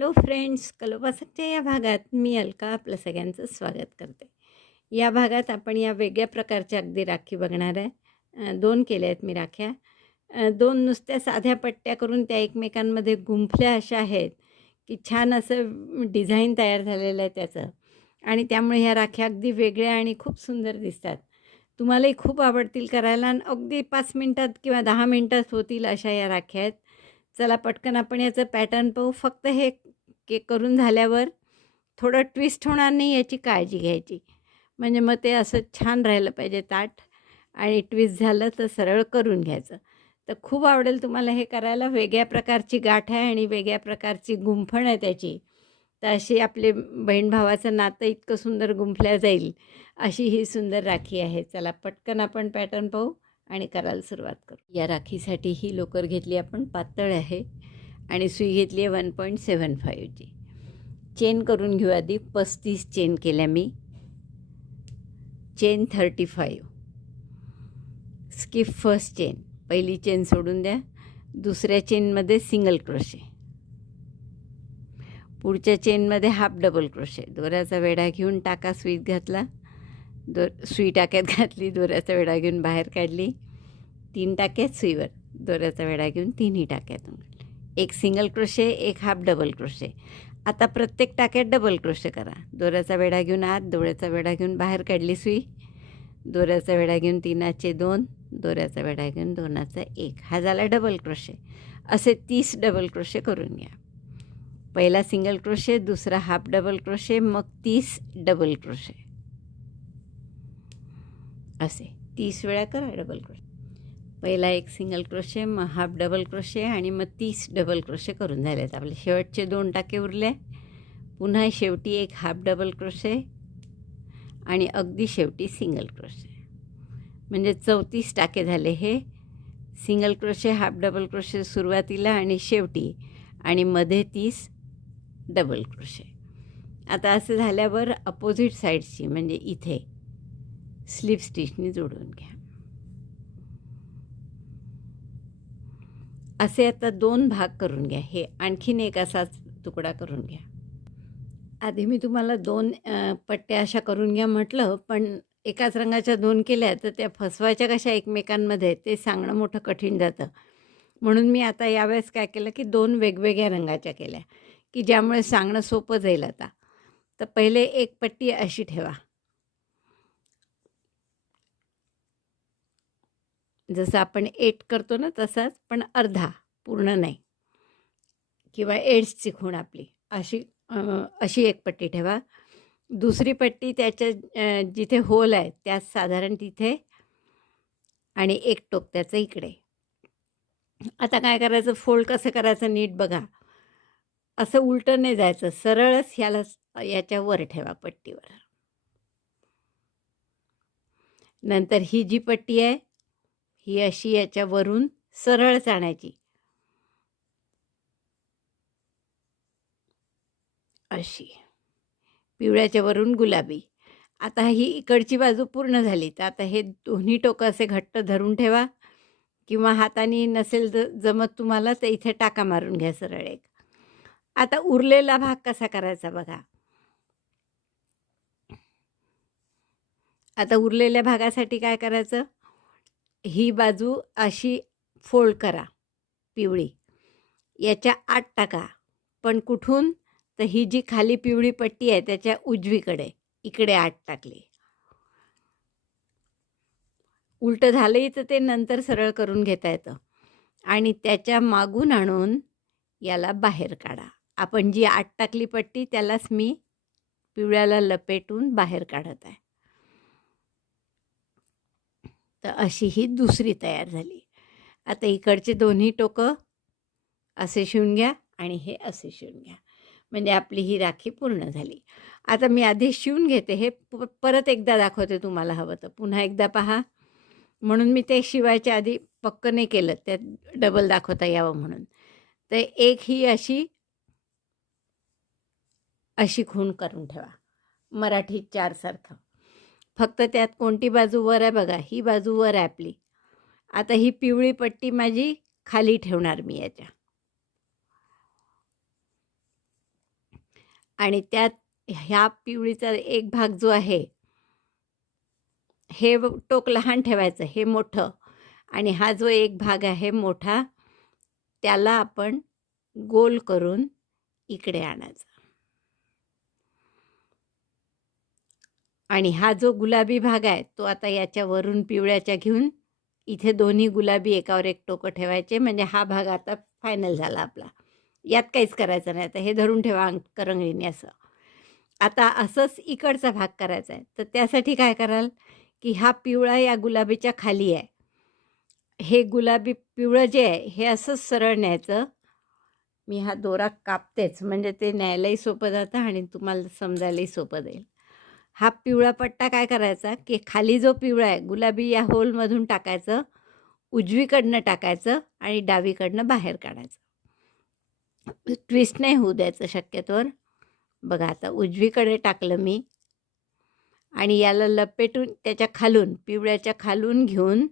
Hello friends कलोपासकच्या या भागात मी अलका आपलं सगळ्यांचं स्वागत करते. या भागात आपण या वेगळ्या प्रकारच्या अगदी राखी बघणार आहे. दोन केल्या आहेत मी राख्या. दोन नुसत्या साध्या पट्ट्या करून त्या एकमेकांमध्ये गुंफल्या अशा आहेत की छान असं डिझाईन तयार झालेलं आहे त्याचं. आणि त्यामुळे ह्या राख्या अगदी वेगळ्या आणि खूप सुंदर दिसतात. तुम्हालाही खूप आवडतील करायला आणि अगदी पाच मिनटात किंवा दहा मिनटात होतील अशा या राख्या आहेत. चला पटकन आपण याचं पॅटर्न पाहू. फक्त हे केक करून झाल्यावर थोडं ट्विस्ट होणार नाही याची काळजी घ्यायची. म्हणजे मग ते असं छान राहिलं पाहिजे ताट आणि ट्विस्ट झालं तर सरळ करून घ्यायचं. तर खूप आवडेल तुम्हाला हे करायला. वेगळ्या प्रकारची गाठ आहे आणि वेगळ्या प्रकारची गुंफण आहे त्याची. तर अशी आपले बहीण भावाचं नातं इतकं सुंदर गुंफल्या जाईल अशी ही सुंदर राखी आहे. चला पटकन आपण पॅटर्न पाहू आणि करायला सुरुवात करू. या राखीसाठी ही लोकर घेतली आपण पातळ आहे. आणि सुई घेतली आहे वन पॉईंट सेवन फाईव्हची चेन करून घेऊ आधी. पस्तीस चेन केल्या मी. Chain thirty five skip first chain पहिली चेन सोडून द्या. दुसऱ्या चेनमध्ये सिंगल क्रोशे पुढच्या चेनमध्ये हाफ डबल क्रोशे दोऱ्याचा वेढा घेऊन टाका स्वीट घातला. दो सुई टाक्यात घातली. दोऱ्याचा वेढा घेऊन बाहेर काढली. तीन टाक्यात सुईवर दोऱ्याचा वेढा घेऊन तिन्ही टाक्यातून. एक सिंगल क्रोशे एक हाफ डबल क्रोशे. आता प्रत्येक टाक्यात डबल क्रोशे करा. दोऱ्याचा वेढा घेऊन आत दोऱ्याचा वेढा घेऊन बाहेर काढली सुई. दोऱ्याचा वेढा घेऊन तीनाचे दोन दोऱ्याचा वेढा घेऊन दोनाचा एक. हा झाला डबल क्रोशे. असे तीस डबल क्रोशे करून घ्या. पहिला सिंगल क्रोशे दुसरा हाफ डबल क्रोशे मग तीस डबल क्रोशे. असे. तीस वेळा करा डबल क्रोशे. पहिला एक सिंगल क्रोशे मग हाफ डबल क्रोशे आणि मग तीस डबल क्रोशे करून झाले आहेत आपले शेवटचे दोन टाके उरले. पुन्हा शेवटी एक हाफ डबल क्रोशे आणि अगदी शेवटी सिंगल क्रोशे म्हणजे चौतीस टाके झाले हे. Single crochet half double crochet सुरुवातीला आणि शेवटी आणि मध्ये तीस डबल क्रोशे आता असं झाल्यावर अपोजिट साईडची म्हणजे इथे स्लिप स्टिचनी जोडून घ्या. असे आता दोन भाग करून घ्या. हे आणखीन एक असाच तुकडा करून घ्या. आधी मी तुम्हाला दोन पट्ट्या अशा करून घ्या म्हटलं पण एकाच रंगाच्या दोन केल्या तर त्या फसवायच्या कशा एकमेकांमध्ये ते सांगणं मोठं कठीण जातं. म्हणून मी आता यावेळेस काय केलं की दोन वेगवेगळ्या रंगाच्या केल्या की ज्यामुळे सांगणं सोपं जाईल आता. तर पहिले एक पट्टी अशी ठेवा. जसं आपण एट करतो ना तसाच पण अर्धा पूर्ण नाही. किंवा एड्सची खूण आपली. अशी अशी एक पट्टी ठेवा. दुसरी पट्टी त्याच्या जिथे होल आहे त्यात साधारण तिथे आणि एक टोक त्याचं इकडे. आता काय करायचं? फोल्ड कसं करायचं? नीट बघा. असं उलटं नाही जायचं. सरळच ह्याला याच्यावर ठेवा पट्टीवर. नंतर ही जी पट्टी आहे ही अशी याच्यावरून सरळ जाण्याची. अशी. पिवळ्याच्या वरून गुलाबी. आता ही इकडची बाजू पूर्ण झाली. तर आता हे दोन्ही टोकं असे घट्ट धरून ठेवा. किंवा हाताने नसेल ज जमत तुम्हाला तर इथे टाका मारून घ्या सरळ एक. आता उरलेला भाग कसा करायचा बघा. आता उरलेल्या भागासाठी काय करायचं? ही बाजू अशी फोल्ड करा पिवळी. याच्या आत टाका. पण कुठून? तर ही जी खाली पिवळी पट्टी आहे त्याच्या उजवीकडे. इकडे आत टाकली. उलटं झालंही तर ते नंतर सरळ करून घेता येतं. आणि त्याच्या मागून आणून याला बाहेर काढा. आपण जी आत टाकली पट्टी त्यालाच मी पिवळ्याला लपेटून बाहेर काढत आहे. तर अशी ही दुसरी तयार झाली. आता इकडचे दोन्ही टोकं असे शिवून घ्या आणि हे असे शिवून घ्या. म्हणजे आपली ही राखी पूर्ण झाली. आता मी आधी शिवून घेते. हे प परत एकदा दाखवते तुम्हाला हवं तर. पुन्हा एकदा पहा. म्हणून मी ते शिवायच्या आधी पक्क नाही केलं. त्यात डबल दाखवता यावं म्हणून. तर एक ही अशी अशी खूण करून ठेवा. मराठी चारसारखं. फक्त त्यात कोणती बाजू वर आहे बघा ही बाजू वर आहे आपली. आता ही पिवळी पट्टी माझी खाली ठेवणार मी याच्या. आणि त्यात ह्या पिवळीचा एक भाग जो आहे हे टोक लहान ठेवायचं हे मोठं. आणि हा जो एक भाग आहे मोठा त्याला आपण गोल करून इकडे आणायचा. आणि हा जो गुलाबी भाग आहे तो आता याच्या वरून पिवळ्याच्या घेऊन इथे दोन्ही गुलाबी एकावर एक टोकं ठेवायचे. म्हणजे हा भाग आता फायनल झाला आपला. यात काहीच करायचं नाही. आता हे धरून ठेवा अंग करंगळीने असं. आता असंच इकडचा भाग करायचा आहे. तर त्यासाठी काय कराल की हा पिवळा या गुलाबीच्या खाली आहे. हे गुलाबी पिवळं जे आहे हे असंच सरळ न्यायचं. मी हा दोरा कापतेच. म्हणजे ते न्यायलाही सोपं जातं आणि तुम्हाला समजायलाही सोपं जाईल. हा पिवळा पट्टा काय करायचा? की खाली जो पिवळा आहे गुलाबी या होलमधून टाकायचं उजवीकडनं टाकायचं आणि डावीकडनं बाहेर काढायचं. ट्विस्ट नाही होऊ द्यायचं शक्यतोवर. बघा आता उजवीकडे टाकलं मी आणि याला लपेटून त्याच्या खालून पिवळ्याच्या खालून घेऊन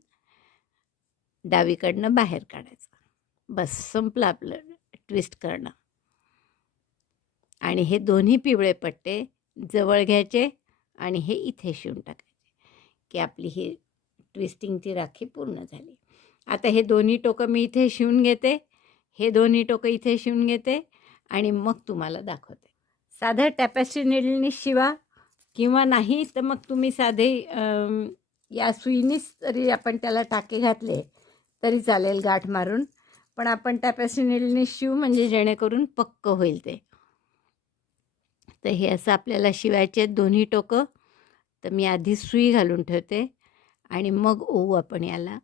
डावीकडनं बाहेर काढायचं. बस संपलं आपलं ट्विस्ट करणं. आणि हे दोन्ही पिवळे पट्टे जवळ घ्यायचे आणि हे इथे शिवून टाकायचे. की आपली ही ट्विस्टिंगची राखी पूर्ण झाली. आता हे दोन्ही टोकं मी इथे शिवून घेते. हे दोन्ही टोकं इथे शिवून घेते आणि मग तुम्हाला दाखवते. साधं टॅपॅस्ट्री निडलनी शिवा किंवा नाही तर मग तुम्ही साधे या सुईनीच तरी आपण त्याला टाके घातले तरी चालेल गाठ मारून. पण आपण टॅपॅस्ट्री निडलनी शिव म्हणजे जेणेकरून पक्क होईल ते. तर हे असं आपल्याला शिवायचे आहेत दोन्ही टोकं. तर मी आधी सुई घालून ठेवते आणि मग ओवू आपण याला.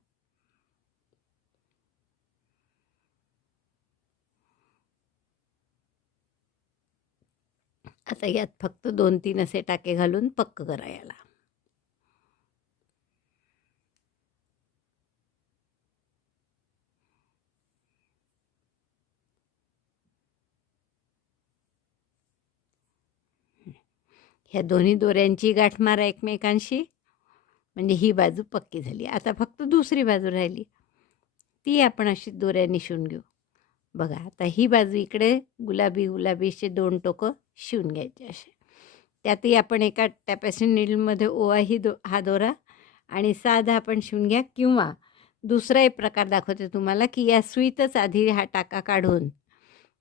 आता यात फक्त दोन तीन असे टाके घालून पक्क करा याला. ह्या दोन्ही दोऱ्यांची गाठ मारा एकमेकांशी. म्हणजे ही बाजू पक्की झाली. आता फक्त दुसरी बाजू राहिली. ती आपण अशी दोऱ्याने शिवून घेऊ. बघा आता ही बाजू इकडे गुलाबी गुलाबीचे दोन टोकं शिवून घ्यायचे असे. त्यातही आपण एका टॅपॅसिन नीडलमध्ये ओवा ही दो हा दोरा आणि साधा आपण शिवून घ्या किंवा दुसरा एक प्रकार दाखवते तुम्हाला की या सुईतच आधी हा टाका काढून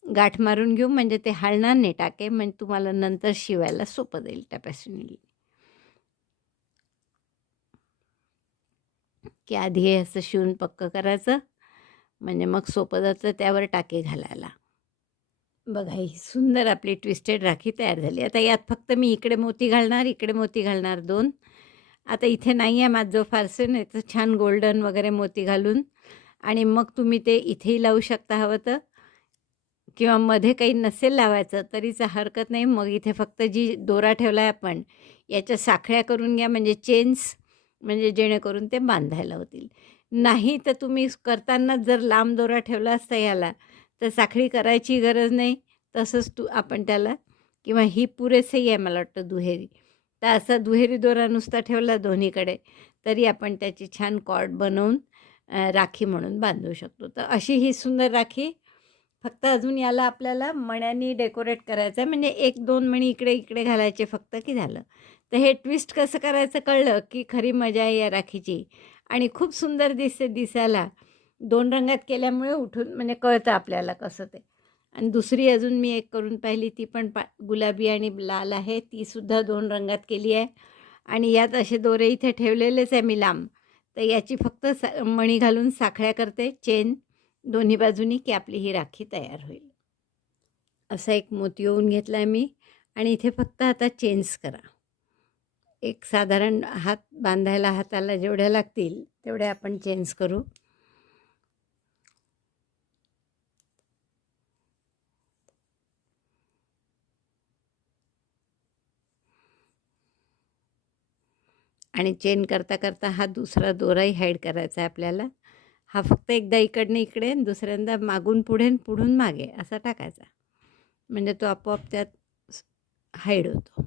गाठ मारून घेऊ म्हणजे ते हालणार नाही टाके म्हणजे तुम्हाला नंतर शिवायला सोपं जाईल टॅपॅसिनी की आधी हे असं शिवून पक्क करायचं म्हणजे मग सोपं जातं त्यावर टाके घालायला. बघा ही सुंदर आपली ट्विस्टेड राखी तयार झाली. आता यात फक्त मी इकडे मोती घालणार इकडे मोती घालणार दोन. आता इथे नाही आहे माझं फारसे नाही तर छान गोल्डन वगैरे मोती घालून. आणि मग तुम्ही ते इथेही लावू शकता हवं तर. किंवा मध्ये काही नसेल लावायचं तरीच हरकत नाही. मग इथे फक्त जी दोरा ठेवला आहे आपण याच्या साखळ्या करून घ्या. म्हणजे चेन्स म्हणजे जेणेकरून ते बांधायला होतील. नाही तर तुम्ही करताना जर लांब दोरा ठेवला असता याला तर साखळी करायची गरज नाही. तसंच तू आपण त्याला किंवा ही पुरेसेही आहे मला वाटतं दुहेरी. तर असा दुहेरी दोरा नुसता ठेवला दोन्हीकडे तरी आपण त्याची छान कॉर्ड बनवून राखी म्हणून बांधू शकतो. तर अशी ही सुंदर राखी फक्त अजून याला आपल्याला मण्यानी डेकोरेट करायचं आहे म्हणजे एक दोन मणी इकडे इकडे घालायचे फक्त की झालं. तर हे ट्विस्ट कसं करायचं कळलं की खरी मजा आहे या राखीची. आणि खूप सुंदर दिसते दिसायला. दोन रंगात केल्यामुळे उठून म्हणजे कळतं आपल्याला कसं ते. आणि दुसरी अजून मी एक करून पाहिली ती पण पा गुलाबी आणि लाल आहे. तीसुद्धा दोन रंगात केली आहे. आणि यात असे दोरे इथे ठेवलेलेच आहे मी लांब. तर याची फक्त सा मणी घालून साखळ्या करते चेन दोन्ही बाजूनी की आपली ही राखी तयार होईल. असा एक मोती येऊन घेतला आहे मी आणि इथे फक्त आता चेंज करा. एक साधारण हात बांधायला हाताला जेवढ्या लागतील तेवढ्या आपण चेंज करू. आणि चेन करता करता हा दुसरा दोराही हाईड करायचा आहे आपल्याला. हा फक्त एकदा इकडनं इकडे दुसऱ्यांदा मागून पुढे पुढून मागे असा टाकायचा. म्हणजे तो आपोआप त्यात हाईड होतो.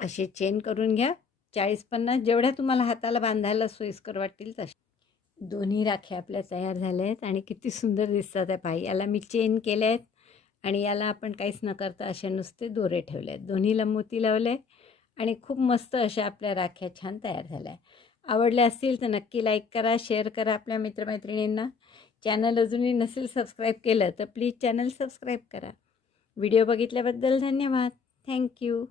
असे चेन करून घ्या. चाळीस पन्नास जेवढ्या तुम्हाला हाताला बांधायला सोयीस्कर वाटतील तशा. दोन्ही राख्या आपल्या तयार झाल्या आहेत आणि किती सुंदर दिसतात आहे पायी याला मी चेन केल्या आहेत आणि याला आपण काहीच न करता असे नुसते दोरे ठेवले आहेत दोन्हीला मोती लावले आणि खूप मस्त अशा आपल्या राख्या छान तयार झाल्या. आवडल्या असतील तर नक्की लाईक करा शेअर करा आपल्या मित्रमैत्रिणींना. चॅनल अजूनही नसेल सबस्क्राईब केलं तर प्लीज चॅनल सबस्क्राईब करा. व्हिडिओ बघितल्याबद्दल धन्यवाद. Thank you